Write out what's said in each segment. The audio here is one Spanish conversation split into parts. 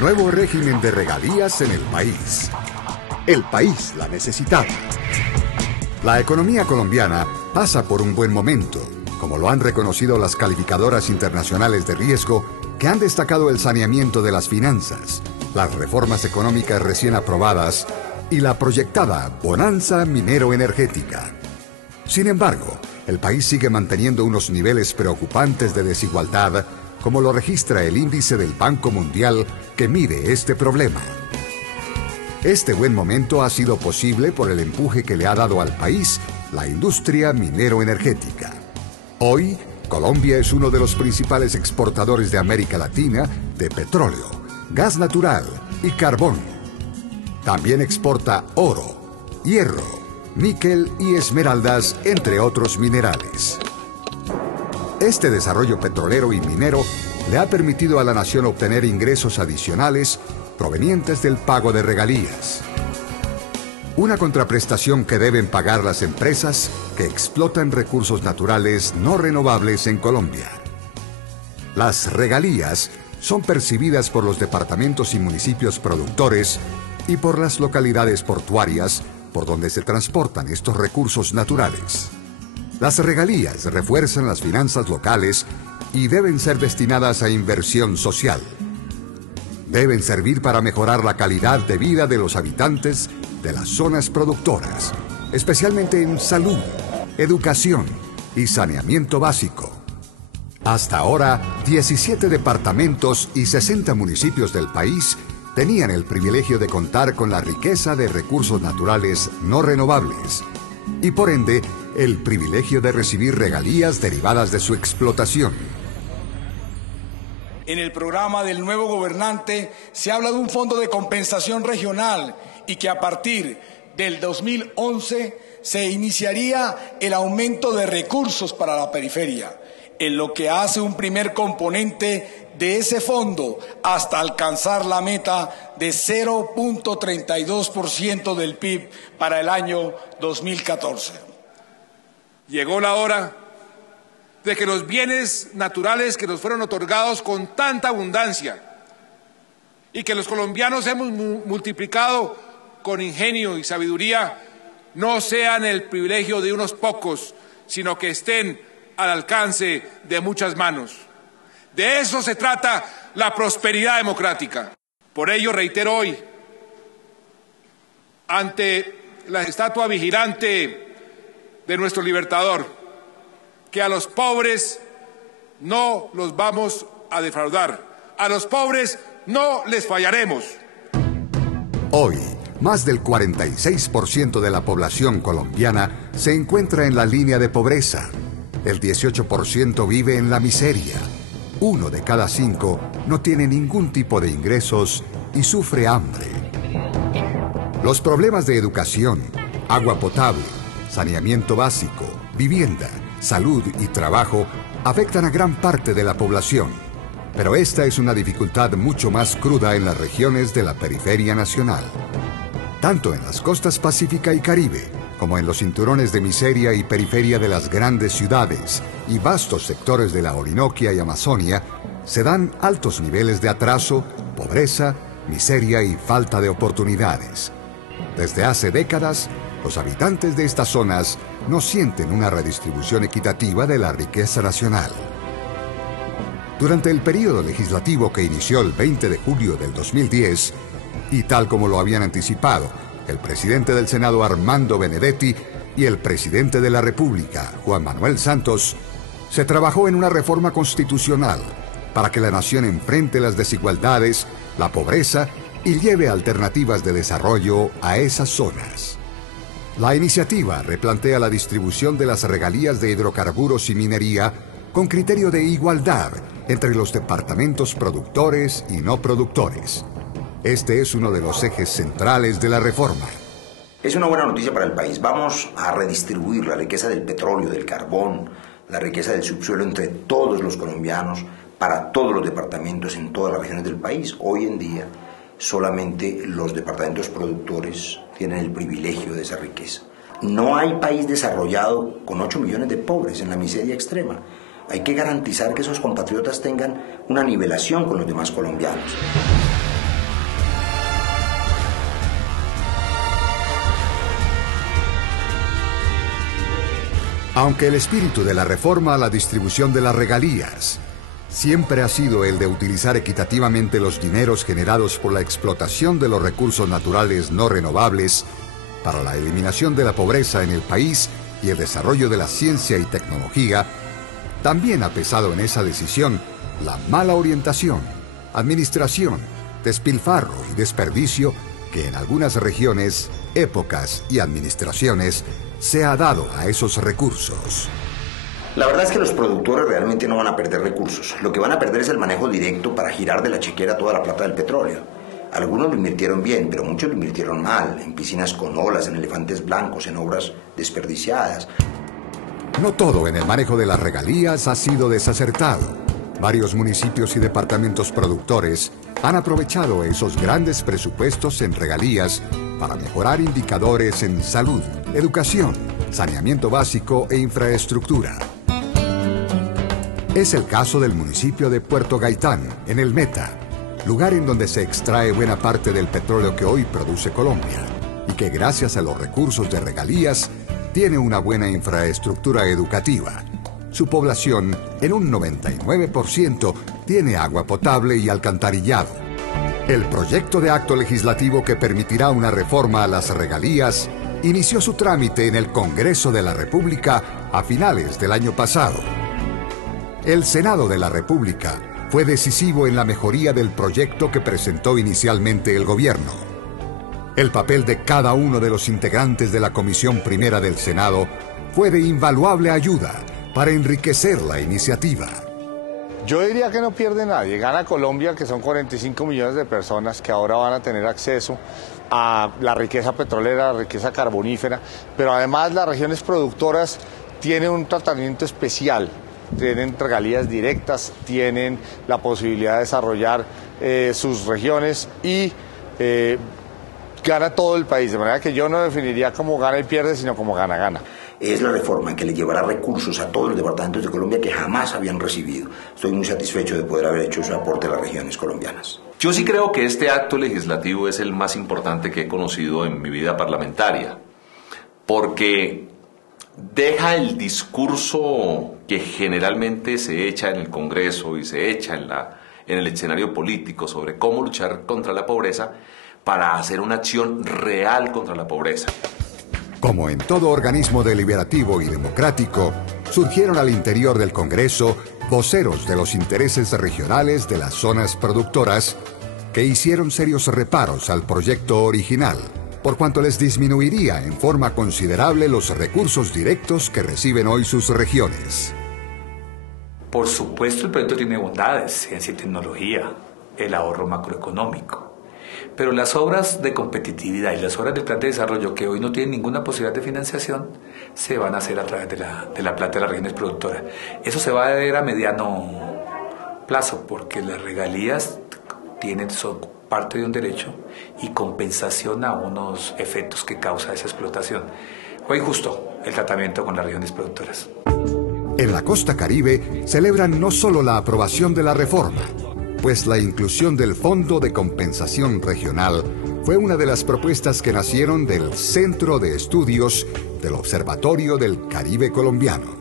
Nuevo régimen de regalías en el país. El país la necesitaba. La economía colombiana pasa por un buen momento, como lo han reconocido las calificadoras internacionales de riesgo que han destacado el saneamiento de las finanzas, las reformas económicas recién aprobadas y la proyectada bonanza minero-energética. Sin embargo, el país sigue manteniendo unos niveles preocupantes de desigualdad, como lo registra el índice del Banco Mundial que mide este problema. Este buen momento ha sido posible por el empuje que le ha dado al país la industria minero-energética. Hoy, Colombia es uno de los principales exportadores de América Latina de petróleo, gas natural y carbón. También exporta oro, hierro, níquel y esmeraldas, entre otros minerales. Este desarrollo petrolero y minero le ha permitido a la nación obtener ingresos adicionales provenientes del pago de regalías. Una contraprestación que deben pagar las empresas que explotan recursos naturales no renovables en Colombia. Las regalías son percibidas por los departamentos y municipios productores y por las localidades portuarias por donde se transportan estos recursos naturales. Las regalías refuerzan las finanzas locales y deben ser destinadas a inversión social. Deben servir para mejorar la calidad de vida de los habitantes de las zonas productoras, especialmente en salud, educación y saneamiento básico. Hasta ahora, 17 departamentos y 60 municipios del país tenían el privilegio de contar con la riqueza de recursos naturales no renovables y, por ende, el privilegio de recibir regalías derivadas de su explotación. En el programa del nuevo gobernante se habla de un fondo de compensación regional y que a partir del 2011 se iniciaría el aumento de recursos para la periferia, en lo que hace un primer componente de ese fondo hasta alcanzar la meta de 0.32% del PIB para el año 2014. Llegó la hora de que los bienes naturales que nos fueron otorgados con tanta abundancia y que los colombianos hemos multiplicado con ingenio y sabiduría no sean el privilegio de unos pocos, sino que estén al alcance de muchas manos. De eso se trata la prosperidad democrática. Por ello reitero hoy, ante la estatua vigilante de nuestro libertador, que a los pobres no los vamos a defraudar, a los pobres no les fallaremos. Hoy, más del 46% de la población colombiana se encuentra en la línea de pobreza. El 18% vive en la miseria. 1 de cada 5 no tiene ningún tipo de ingresos y sufre hambre. Los problemas de educación, agua potable, saneamiento básico, vivienda, salud y trabajo afectan a gran parte de la población, pero esta es una dificultad mucho más cruda en las regiones de la periferia nacional. Tanto en las costas Pacífica y Caribe, como en los cinturones de miseria y periferia de las grandes ciudades y vastos sectores de la Orinoquia y Amazonia, se dan altos niveles de atraso, pobreza, miseria y falta de oportunidades. Desde hace décadas, los habitantes de estas zonas no sienten una redistribución equitativa de la riqueza nacional. Durante el período legislativo que inició el 20 de julio del 2010, y tal como lo habían anticipado el presidente del Senado Armando Benedetti y el presidente de la República Juan Manuel Santos, se trabajó en una reforma constitucional para que la nación enfrente las desigualdades, la pobreza y lleve alternativas de desarrollo a esas zonas. La iniciativa replantea la distribución de las regalías de hidrocarburos y minería con criterio de igualdad entre los departamentos productores y no productores. Este es uno de los ejes centrales de la reforma. Es una buena noticia para el país. Vamos a redistribuir la riqueza del petróleo, del carbón, la riqueza del subsuelo entre todos los colombianos, para todos los departamentos en todas las regiones del país. Hoy en día, solamente los departamentos productores tienen el privilegio de esa riqueza. No hay país desarrollado con 8 millones de pobres en la miseria extrema. Hay que garantizar que esos compatriotas tengan una nivelación con los demás colombianos. Aunque el espíritu de la reforma a la distribución de las regalías siempre ha sido el de utilizar equitativamente los dineros generados por la explotación de los recursos naturales no renovables para la eliminación de la pobreza en el país y el desarrollo de la ciencia y tecnología, también ha pesado en esa decisión la mala orientación, administración, despilfarro y desperdicio que en algunas regiones, épocas y administraciones se ha dado a esos recursos. La verdad es que los productores realmente no van a perder recursos. Lo que van a perder es el manejo directo para girar de la chequera toda la plata del petróleo. Algunos lo invirtieron bien, pero muchos lo invirtieron mal, en piscinas con olas, en elefantes blancos, en obras desperdiciadas. No todo en el manejo de las regalías ha sido desacertado. Varios municipios y departamentos productores han aprovechado esos grandes presupuestos en regalías para mejorar indicadores en salud, educación, saneamiento básico e infraestructura. Es el caso del municipio de Puerto Gaitán, en el Meta, lugar en donde se extrae buena parte del petróleo que hoy produce Colombia y que gracias a los recursos de regalías tiene una buena infraestructura educativa. Su población, en un 99%, tiene agua potable y alcantarillado. El proyecto de acto legislativo que permitirá una reforma a las regalías inició su trámite en el Congreso de la República a finales del año pasado. El Senado de la República fue decisivo en la mejoría del proyecto que presentó inicialmente el gobierno. El papel de cada uno de los integrantes de la Comisión Primera del Senado fue de invaluable ayuda para enriquecer la iniciativa. Yo diría que no pierde nadie. Gana Colombia, que son 45 millones de personas que ahora van a tener acceso a la riqueza petrolera, la riqueza carbonífera, pero además las regiones productoras tienen un tratamiento especial. Tienen regalías directas, tienen la posibilidad de desarrollar sus regiones y gana todo el país. De manera que yo no definiría como gana y pierde, sino como gana-gana. Es la reforma que le llevará recursos a todos los departamentos de Colombia que jamás habían recibido. Estoy muy satisfecho de poder haber hecho ese aporte a las regiones colombianas. Yo sí creo que este acto legislativo es el más importante que he conocido en mi vida parlamentaria, porque deja el discurso que generalmente se echa en el Congreso y se echa en el escenario político sobre cómo luchar contra la pobreza para hacer una acción real contra la pobreza. Como en todo organismo deliberativo y democrático, surgieron al interior del Congreso voceros de los intereses regionales de las zonas productoras que hicieron serios reparos al proyecto original, por cuanto les disminuiría en forma considerable los recursos directos que reciben hoy sus regiones. Por supuesto, el proyecto tiene bondades, ciencia y tecnología, el ahorro macroeconómico. Pero las obras de competitividad y las obras del plan de desarrollo que hoy no tienen ninguna posibilidad de financiación se van a hacer a través de la plata de las regiones productoras. Eso se va a ver a mediano plazo porque las regalías son parte de un derecho y compensación a unos efectos que causa esa explotación. Fue injusto el tratamiento con las regiones productoras. En la costa Caribe celebran no solo la aprobación de la reforma, pues la inclusión del Fondo de Compensación Regional fue una de las propuestas que nacieron del Centro de Estudios del Observatorio del Caribe Colombiano.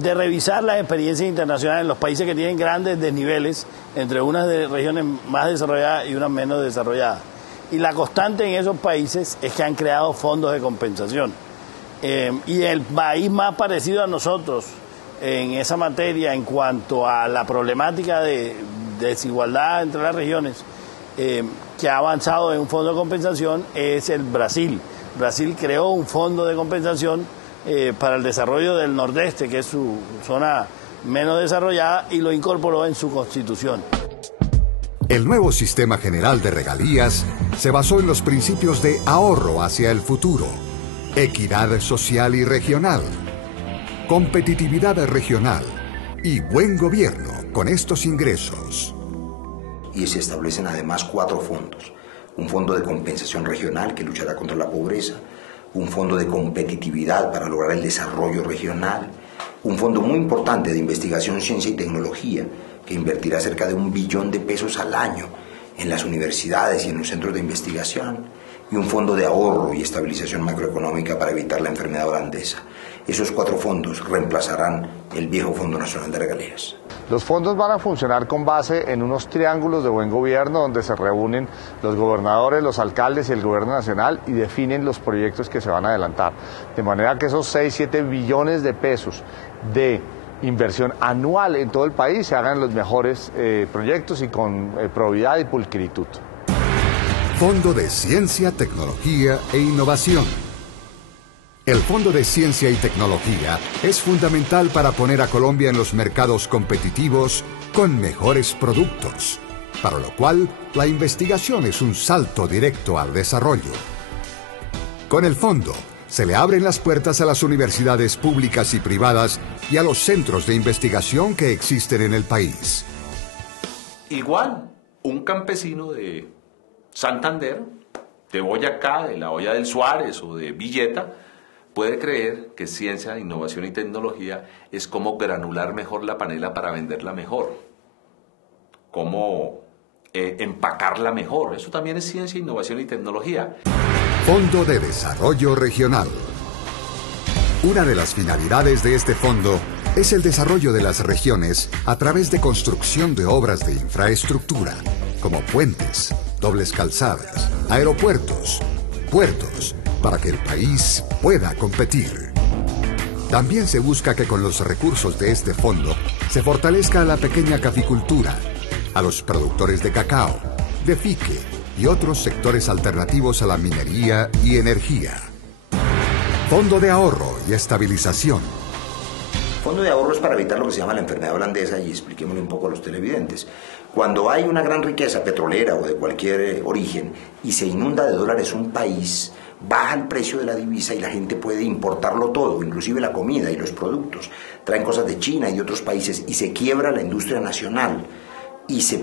De revisar las experiencias internacionales en los países que tienen grandes desniveles entre unas regiones más desarrolladas y unas menos desarrolladas. Y la constante en esos países es que han creado fondos de compensación. Y el país más parecido a nosotros en esa materia en cuanto a la problemática de desigualdad entre las regiones que ha avanzado en un fondo de compensación es el Brasil. Brasil creó un fondo de compensación para el desarrollo del Nordeste, que es su zona menos desarrollada, y lo incorporó en su constitución. El nuevo sistema general de regalías se basó en los principios de ahorro hacia el futuro, equidad social y regional, competitividad regional y buen gobierno con estos ingresos. Y se establecen además 4 fondos. Un fondo de compensación regional que luchará contra la pobreza, un fondo de competitividad para lograr el desarrollo regional, un fondo muy importante de investigación, ciencia y tecnología que invertirá cerca de $1 billón al año en las universidades y en los centros de investigación, y un fondo de ahorro y estabilización macroeconómica para evitar la enfermedad holandesa. Esos 4 fondos reemplazarán el viejo Fondo Nacional de Regalías. Los fondos van a funcionar con base en unos triángulos de buen gobierno donde se reúnen los gobernadores, los alcaldes y el gobierno nacional y definen los proyectos que se van a adelantar. De manera que esos 6-7 billones de pesos de inversión anual en todo el país se hagan los mejores proyectos y con probidad y pulcritud. Fondo de Ciencia, Tecnología e Innovación. El Fondo de Ciencia y Tecnología es fundamental para poner a Colombia en los mercados competitivos con mejores productos, para lo cual la investigación es un salto directo al desarrollo. Con el fondo, se le abren las puertas a las universidades públicas y privadas y a los centros de investigación que existen en el país. Igual, un campesino de Santander, de Boyacá, de la olla del Suárez o de Villeta, puede creer que ciencia, innovación y tecnología es como granular mejor la panela para venderla mejor, cómo empacarla mejor. Eso también es ciencia, innovación y tecnología. Fondo de Desarrollo Regional. Una de las finalidades de este fondo es el desarrollo de las regiones a través de construcción de obras de infraestructura, como puentes, dobles calzadas, aeropuertos, puertos, para que el país pueda competir. También se busca que con los recursos de este fondo se fortalezca a la pequeña caficultura, a los productores de cacao, de fique y otros sectores alternativos a la minería y energía. Fondo de Ahorro y Estabilización. Fondo de ahorro es para evitar lo que se llama la enfermedad holandesa, y expliquémosle un poco a los televidentes. Cuando hay una gran riqueza petrolera o de cualquier origen y se inunda de dólares un país, baja el precio de la divisa y la gente puede importarlo todo, inclusive la comida y los productos. Traen cosas de China y de otros países y se quiebra la industria nacional y se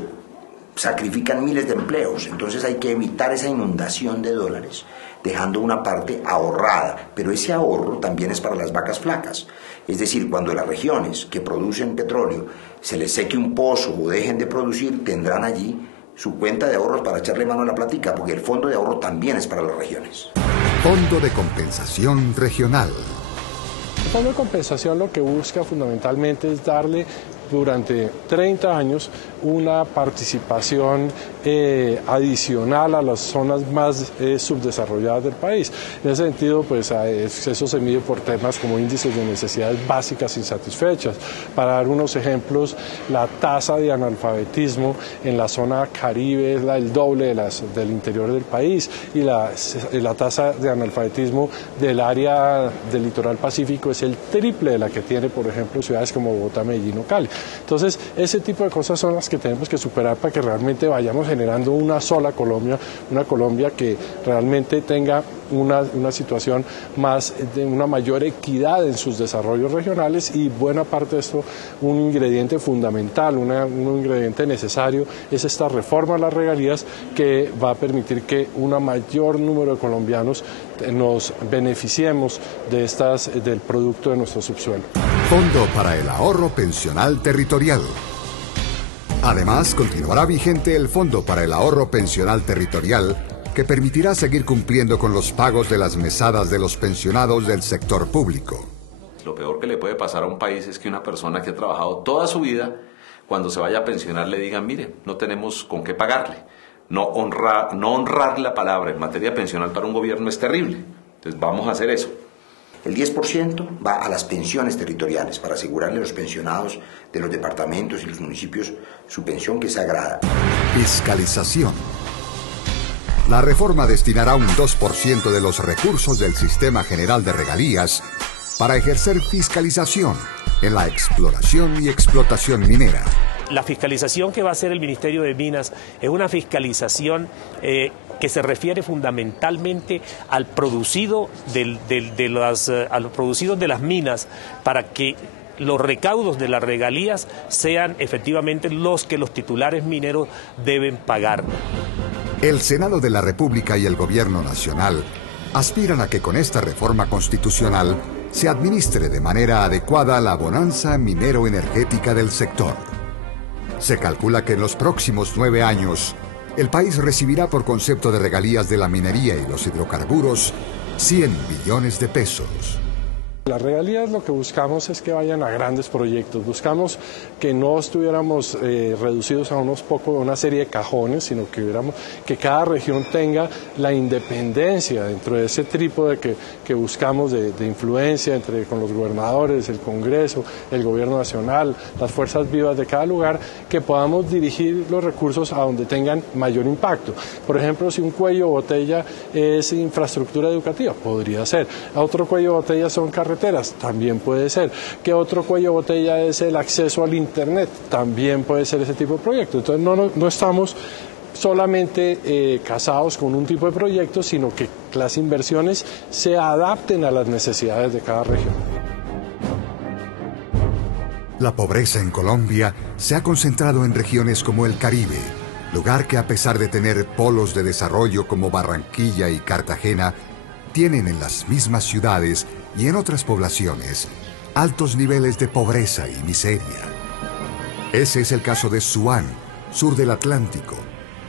sacrifican miles de empleos. Entonces hay que evitar esa inundación de dólares dejando una parte ahorrada, pero ese ahorro también es para las vacas flacas. Es decir, cuando las regiones que producen petróleo se les seque un pozo o dejen de producir, tendrán allí su cuenta de ahorros para echarle mano a la plática, porque el fondo de ahorro también es para las regiones. Fondo de Compensación Regional. El Fondo de Compensación lo que busca fundamentalmente es darle durante 30 años una participación adicional a las zonas más subdesarrolladas del país. En ese sentido, pues eso se mide por temas como índices de necesidades básicas insatisfechas. Para dar unos ejemplos, la tasa de analfabetismo en la zona Caribe es el doble del interior del país, y la tasa de analfabetismo del área del litoral pacífico es el triple de la que tiene, por ejemplo, ciudades como Bogotá, Medellín o Cali. Entonces, ese tipo de cosas son las que tenemos que superar para que realmente vayamos generando una sola Colombia, una Colombia que realmente tenga una situación más de una mayor equidad en sus desarrollos regionales, y buena parte de esto, un ingrediente fundamental, un ingrediente necesario, es esta reforma a las regalías que va a permitir que un mayor número de colombianos nos beneficiemos del producto de nuestro subsuelo. Fondo para el Ahorro Pensional Territorial. Además, continuará vigente el Fondo para el Ahorro Pensional Territorial, que permitirá seguir cumpliendo con los pagos de las mesadas de los pensionados del sector público. Lo peor que le puede pasar a un país es que una persona que ha trabajado toda su vida, cuando se vaya a pensionar le digan, mire, no tenemos con qué pagarle. No honrar la palabra en materia pensional para un gobierno es terrible. Entonces vamos a hacer eso. El 10% va a las pensiones territoriales para asegurarle a los pensionados de los departamentos y los municipios su pensión, que es sagrada. Fiscalización. La reforma destinará un 2% de los recursos del Sistema General de Regalías para ejercer fiscalización en la exploración y explotación minera. La fiscalización que va a hacer el Ministerio de Minas es una fiscalización que se refiere fundamentalmente al producido a los producidos de las minas, para que los recaudos de las regalías sean efectivamente los que los titulares mineros deben pagar. El Senado de la República y el Gobierno Nacional aspiran a que con esta reforma constitucional se administre de manera adecuada la bonanza minero-energética del sector. Se calcula que en los próximos 9 años, el país recibirá por concepto de regalías de la minería y los hidrocarburos 100 billones de pesos. Las regalías lo que buscamos es que vayan a grandes proyectos, buscamos que no estuviéramos reducidos a una serie de cajones, sino que cada región tenga la independencia dentro de ese trípode que buscamos de influencia con los gobernadores, el Congreso, el Gobierno Nacional, las fuerzas vivas de cada lugar, que podamos dirigir los recursos a donde tengan mayor impacto. Por ejemplo, si un cuello de botella es infraestructura educativa, podría ser. Otro cuello de botella son carreteras, también puede ser. Que otro cuello de botella es el acceso al Internet, también puede ser ese tipo de proyecto. Entonces no estamos solamente casados con un tipo de proyecto, sino que las inversiones se adapten a las necesidades de cada región. La pobreza en Colombia se ha concentrado en regiones como el Caribe, lugar que a pesar de tener polos de desarrollo como Barranquilla y Cartagena, tienen en las mismas ciudades y en otras poblaciones altos niveles de pobreza y miseria. Ese es el caso de Suán, sur del Atlántico,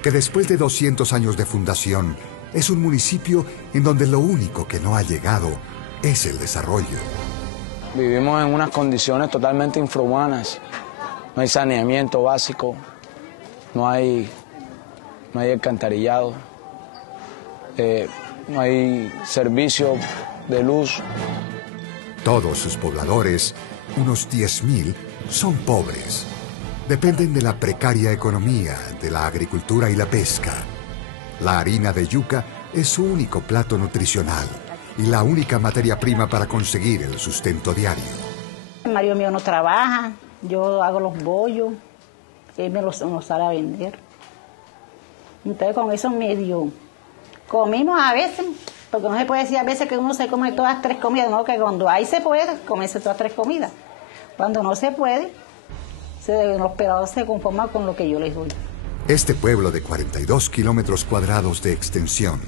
que después de 200 años de fundación es un municipio en donde lo único que no ha llegado es el desarrollo. Vivimos en unas condiciones totalmente infrahumanas. No hay saneamiento básico, no hay alcantarillado, no hay servicio de luz. Todos sus pobladores, unos 10.000, son pobres. Dependen de la precaria economía, de la agricultura y la pesca. La harina de yuca es su único plato nutricional y la única materia prima para conseguir el sustento diario. El marido mío no trabaja, yo hago los bollos, él me los sale a vender. Entonces con eso medio comimos a veces, porque no se puede decir a veces que uno se come todas 3 comidas, no, que cuando ahí se puede comerse todas 3 comidas. Cuando no se puede, los pelados se conforman con lo que yo les doy. Este pueblo de 42 kilómetros cuadrados de extensión,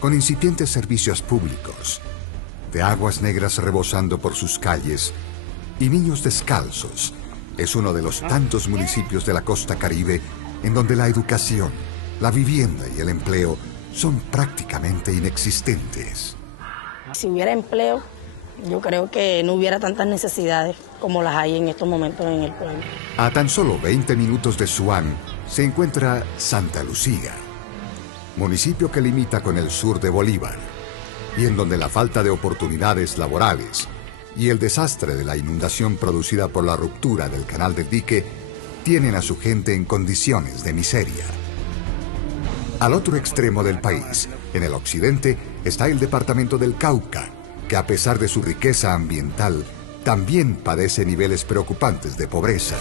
con incipientes servicios públicos, de aguas negras rebosando por sus calles y niños descalzos, es uno de los tantos municipios de la costa Caribe en donde la educación, la vivienda y el empleo son prácticamente inexistentes. Si hubiera empleo, yo creo que no hubiera tantas necesidades como las hay en estos momentos en el pueblo. A tan solo 20 minutos de Suán se encuentra Santa Lucía, municipio que limita con el sur de Bolívar, y en donde la falta de oportunidades laborales y el desastre de la inundación producida por la ruptura del canal del dique tienen a su gente en condiciones de miseria. Al otro extremo del país, en el occidente, está el departamento del Cauca, que a pesar de su riqueza ambiental, también padece niveles preocupantes de pobreza.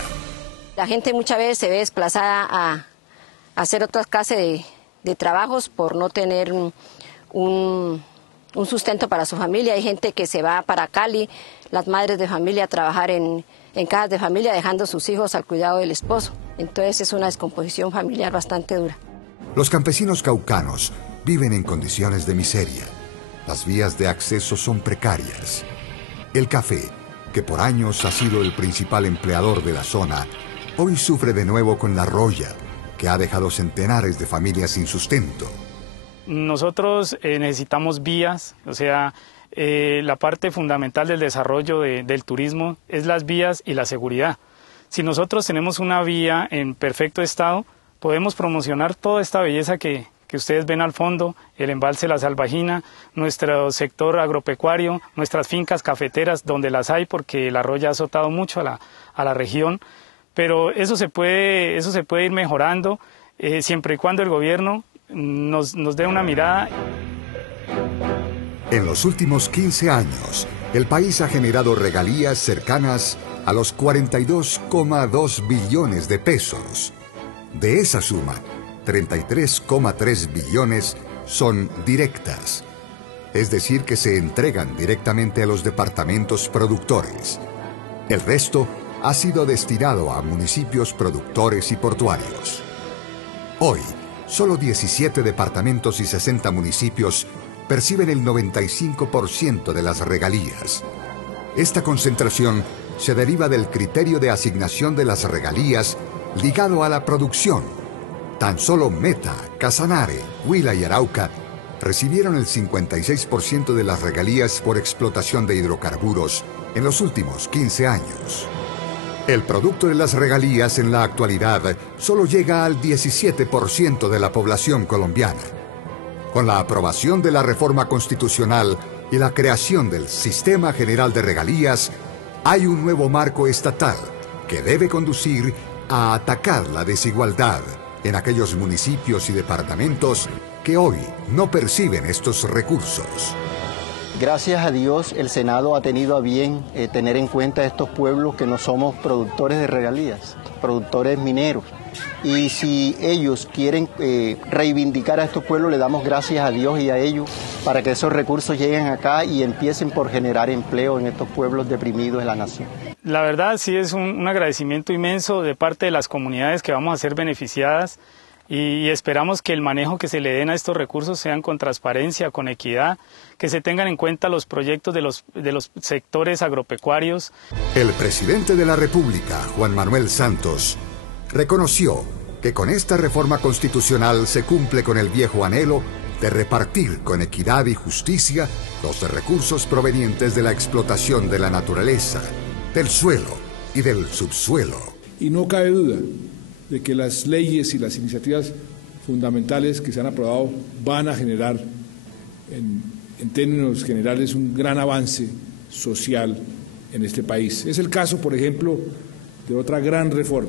La gente muchas veces se ve desplazada a hacer otras clases de trabajos por no tener un sustento para su familia. Hay gente que se va para Cali, las madres de familia, a trabajar en casas de familia, dejando a sus hijos al cuidado del esposo. Entonces es una descomposición familiar bastante dura. Los campesinos caucanos viven en condiciones de miseria. Las vías de acceso son precarias. El café, que por años ha sido el principal empleador de la zona, hoy sufre de nuevo con la roya, que ha dejado centenares de familias sin sustento. Nosotros necesitamos vías, o sea, la parte fundamental del desarrollo del turismo es las vías y la seguridad. Si nosotros tenemos una vía en perfecto estado, podemos promocionar toda esta belleza que ustedes ven al fondo, el embalse La Salvajina, nuestro sector agropecuario, nuestras fincas cafeteras, donde las hay porque la roya ha azotado mucho a la región, pero eso se puede ir mejorando siempre y cuando el gobierno nos dé una mirada. En los últimos 15 años, el país ha generado regalías cercanas a los 42,2 billones de pesos. De esa suma, 33,3 billones son directas, es decir, que se entregan directamente a los departamentos productores. El resto ha sido destinado a municipios productores y portuarios. Hoy, solo 17 departamentos y 60 municipios perciben el 95% de las regalías. Esta concentración se deriva del criterio de asignación de las regalías ligado a la producción, Tan solo Meta, Casanare, Huila y Arauca recibieron el 56% de las regalías por explotación de hidrocarburos en los últimos 15 años. El producto de las regalías en la actualidad solo llega al 17% de la población colombiana. Con la aprobación de la reforma constitucional y la creación del Sistema General de Regalías, hay un nuevo marco estatal que debe conducir a atacar la desigualdad en aquellos municipios y departamentos que hoy no perciben estos recursos. Gracias a Dios, el Senado ha tenido a bien tener en cuenta estos pueblos que no somos productores de regalías, productores mineros. Y si ellos quieren reivindicar a estos pueblos, le damos gracias a Dios y a ellos para que esos recursos lleguen acá y empiecen por generar empleo en estos pueblos deprimidos de la nación. La verdad sí es un agradecimiento inmenso de parte de las comunidades que vamos a ser beneficiadas y esperamos que el manejo que se le den a estos recursos sean con transparencia, con equidad, que se tengan en cuenta los proyectos de los sectores agropecuarios. El presidente de la República, Juan Manuel Santos, reconoció que con esta reforma constitucional se cumple con el viejo anhelo de repartir con equidad y justicia los recursos provenientes de la explotación de la naturaleza, del suelo y del subsuelo. Y no cabe duda de que las leyes y las iniciativas fundamentales que se han aprobado van a generar, en términos generales, un gran avance social en este país. Es el caso, por ejemplo, de otra gran reforma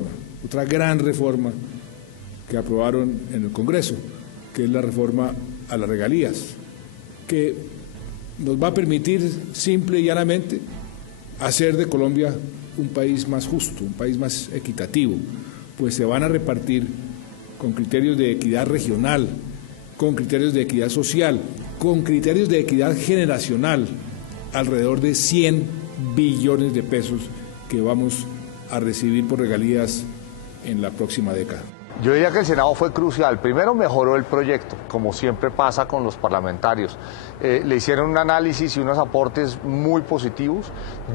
que aprobaron en el Congreso, que es la reforma a las regalías, que nos va a permitir simple y llanamente hacer de Colombia un país más justo, un país más equitativo, pues se van a repartir con criterios de equidad regional, con criterios de equidad social, con criterios de equidad generacional, alrededor de 100 billones de pesos que vamos a recibir por regalías en la próxima década. Yo diría que el Senado fue crucial. Primero mejoró el proyecto, como siempre pasa con los parlamentarios. Le hicieron un análisis y unos aportes muy positivos.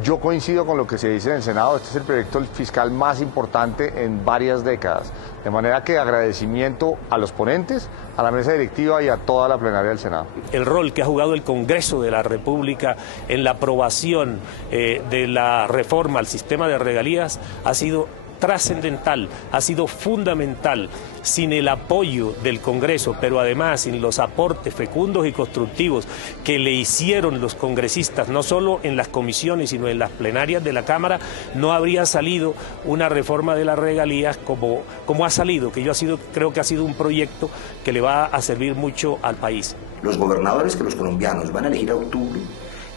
Yo coincido con lo que se dice en el Senado. Este es el proyecto fiscal más importante en varias décadas. De manera que agradecimiento a los ponentes, a la mesa directiva y a toda la plenaria del Senado. El rol que ha jugado el Congreso de la República en la aprobación de la reforma al sistema de regalías ha sido trascendental, ha sido fundamental. Sin el apoyo del Congreso, pero además sin los aportes fecundos y constructivos que le hicieron los congresistas, no solo en las comisiones, sino en las plenarias de la Cámara, no habría salido una reforma de las regalías como ha salido, que creo que ha sido un proyecto que le va a servir mucho al país. Los gobernadores que los colombianos van a elegir a octubre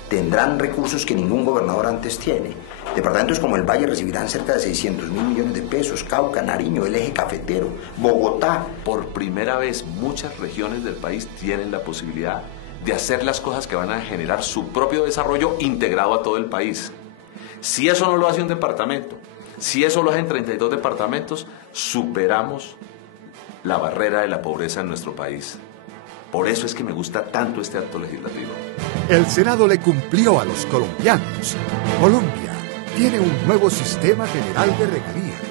tendrán recursos que ningún gobernador antes tiene. Departamentos como el Valle recibirán cerca de 600.000 millones de pesos, Cauca, Nariño, el eje cafetero, Bogotá. Por primera vez muchas regiones del país tienen la posibilidad de hacer las cosas que van a generar su propio desarrollo integrado a todo el país. Si eso no lo hace un departamento, si eso lo hacen 32 departamentos, superamos la barrera de la pobreza en nuestro país. Por eso es que me gusta tanto este acto legislativo. El Senado le cumplió a los colombianos. Colombia tiene un nuevo sistema general de regalías.